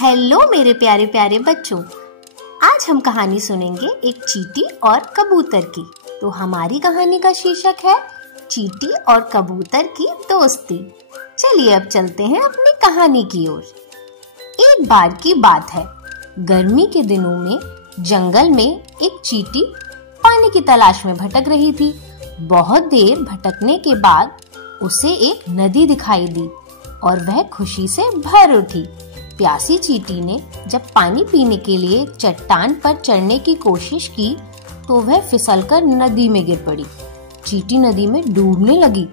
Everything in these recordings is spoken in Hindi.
हेलो मेरे प्यारे प्यारे बच्चों, आज हम कहानी सुनेंगे एक चींटी और कबूतर की। तो हमारी कहानी का शीर्षक है चींटी और कबूतर की दोस्ती। चलिए अब चलते हैं अपनी कहानी की ओर। एक बार की बात है, गर्मी के दिनों में जंगल में एक चींटी पानी की तलाश में भटक रही थी। बहुत देर भटकने के बाद उसे एक नदी दिखाई दी और वह खुशी से भर उठी। प्यासी चींटी ने जब पानी पीने के लिए चट्टान पर चढ़ने की कोशिश की तो वह फिसलकर नदी में गिर पड़ी। चींटी नदी में डूबने लगी।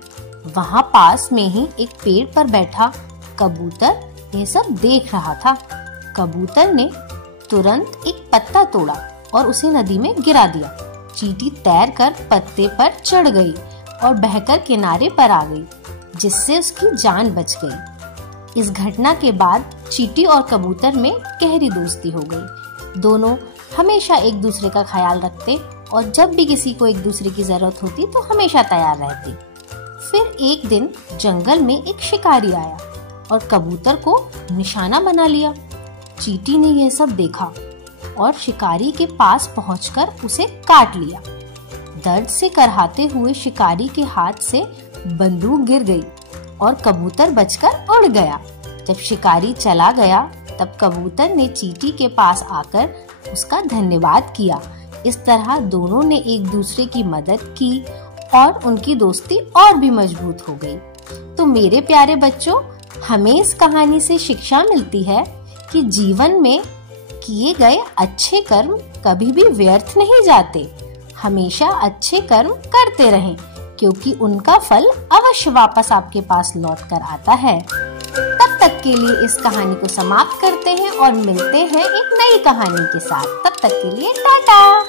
वहां पास में ही एक पेड़ पर बैठा कबूतर यह सब देख रहा था। कबूतर ने तुरंत एक पत्ता तोड़ा और उसे नदी में गिरा दिया। चींटी तैरकर पत्ते पर चढ़ गई और बहकर किनारे पर आ गई, जिससे उसकी जान बच गई। इस घटना के बाद चींटी और कबूतर में गहरी दोस्ती हो गई। दोनों हमेशा एक दूसरे का ख्याल रखते और जब भी किसी को एक दूसरे की जरूरत होती तो हमेशा तैयार रहते। फिर एक दिन जंगल में एक शिकारी आया और कबूतर को निशाना बना लिया। चींटी ने यह सब देखा और शिकारी के पास पहुंचकर उसे काट लिया। दर्द से करहाते हुए शिकारी के हाथ से बंदूक गिर गई और कबूतर बचकर उड़ गया। जब शिकारी चला गया तब कबूतर ने चींटी के पास आकर उसका धन्यवाद किया। इस तरह दोनों ने एक दूसरे की मदद की और उनकी दोस्ती और भी मजबूत हो गई। तो मेरे प्यारे बच्चों, हमें इस कहानी से शिक्षा मिलती है कि जीवन में किए गए अच्छे कर्म कभी भी व्यर्थ नहीं जाते। हमेशा अच्छे कर्म करते रहें, क्योंकि उनका फल अवश्य वापस आपके पास लौट कर आता है। तब तक के लिए इस कहानी को समाप्त करते हैं और मिलते हैं एक नई कहानी के साथ। तब तक के लिए टाटा।